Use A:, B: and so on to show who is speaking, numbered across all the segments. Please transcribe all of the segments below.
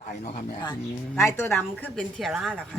A: ตายเนาะครับแม่
B: ตายตัวดำคือเป็นเชื้อราแหละค่ะ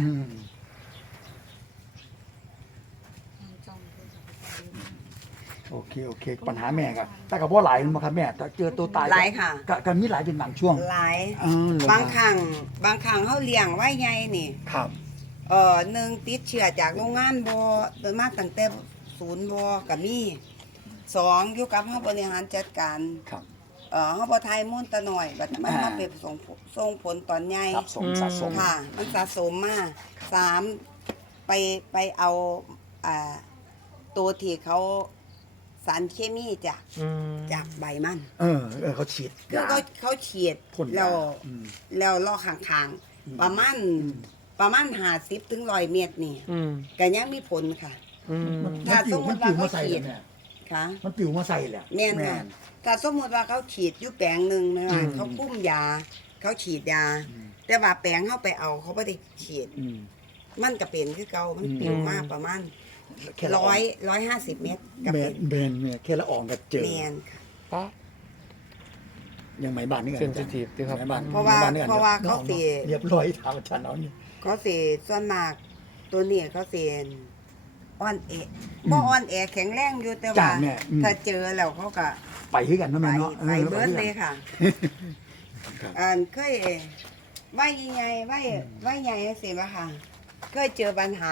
A: โอเคปัญหาแม่ก็แต่กับว่าหลายมั้งครับแม่แต่เจอตัวตาย
B: หลายค่ะ
A: ก็มีหลายเป็นบางช่วง
B: หลาย
A: เหรอบ
B: างครั้งเขาเลี้ยงไว้ใหญ่นี่
A: ครับ
B: หนึ่งติดเชื้อจากโรงงานบ่โดยมากตั้งแต่ศูนย์บ่ก็มีสองอยู่กับเฮาบริหารจัดการ
A: ครับ
B: เฮาบ่ทายมูลตะหน่อยบัดมันมาเป็นส่งผลตอนใหญ่
A: สะสม
B: ค่ะ มันสะสมมาสามไปเอาตัวที่เขาสารเคมีจากใบมัน
A: เขาฉีด
B: คือเขาฉีด
A: พ่นยา
B: แล้วล่อข้างๆประมาณ50 ถึง 100 เมตรนี่ก็ยังมีผลค่ะ ถ้าสมมุติว่าเขาฉีดค่ะ
A: มันปิวมาใส่แหละ
B: แม่นค่ะถ้าสมมุติว่าเขาฉีดอยู่แปลงหนึงไม่ว่าเขาคุ้มยาเขาฉีดยา แต่ว่าแปลงเขาไปเอาเขาไม่ได้ฉีด มันก็เป็นคือเก่ามันปิวมากประมาณ150 เมตรก็
A: แม
B: เป็น
A: นแค่ละอองก็เจอ
B: แมนค่ะ
C: ป๊ะ
A: ยังไหมบ้านนี่กัน
C: sensitive ด้วยครับ
A: ไหมบ้าน
B: เพราะว่าเขาสิ
A: เรียบร้อยทางฉันเอานี่
B: เขาสิส่วนมากตัวนี้เขาสิอ่อนแอบ่อ่อนแอแข็งแรงอยู่แต่ว่าถ้าเจอแล้วเขาก็
A: ไปคือกันนะ
B: ไป
A: แม่เนาะ
B: ไปเบิดเลยค่ะเคยไว้ยังไงไว้ใหญ่สิบ่ค่ะเคยเจอปัญหา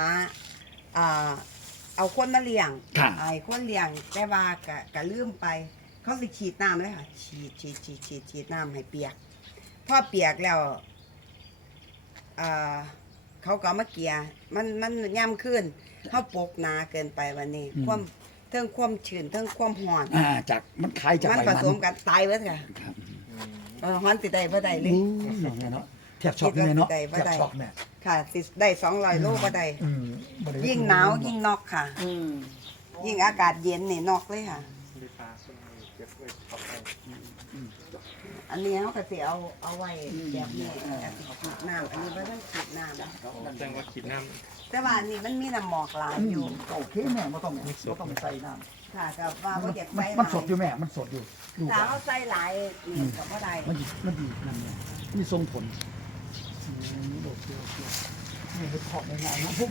B: เอาคนมาเลี้ยงไอ้คนเลี้ยงแต่ว่าก็ลืมไปเขาสิฉีดน้ำเลยค่ะฉีดน้ำให้เปียกพอเปียกแล้วเขาก็มาเกลี่ยมันย่ำขึ้นเขาปกหนาเกินไปวันนี้เทิงความชื้นเทิงความร้อน
A: จากมันคล้ายจาก
B: มัน
A: ใบ
B: ผ
A: มัน
B: สมกันตายเบิดค่ะฮ้อนสิได้บ่ได้เลย
A: เนาะแทบช็อกเลยเนาะแทบช็อกแม่
B: ค่ะสิได้200 โลบ่ได้ยิ่งหนาวยิ่งนอกค่ะยิ่งอากาศเย็นนี่นอกเลยค่ะ อันนี้เขาก็สิเอาไว้แบบนี้ฉีดน้ำอันนี้บ่ต้องฉีดน้ำ
C: แจ้งว่าขีดน้
B: แต่ว่าอันนี้มันมีน้ำหมอกหลายอยู่
A: โอเคแม่ไม่ต้องใส่น้
B: ค่ะก็ว่าบ่อยาก
A: ำ
B: ใส่ห
A: มัน
B: ลาย
A: สดอยู่แม่มันสดอยู่ดู
B: ถ้าเขาใส่หลายนี่ก็บ่ได้
A: มันดีนั่นเนี่ยมีทรงผลโอเคนี่คือขอบในงานนะ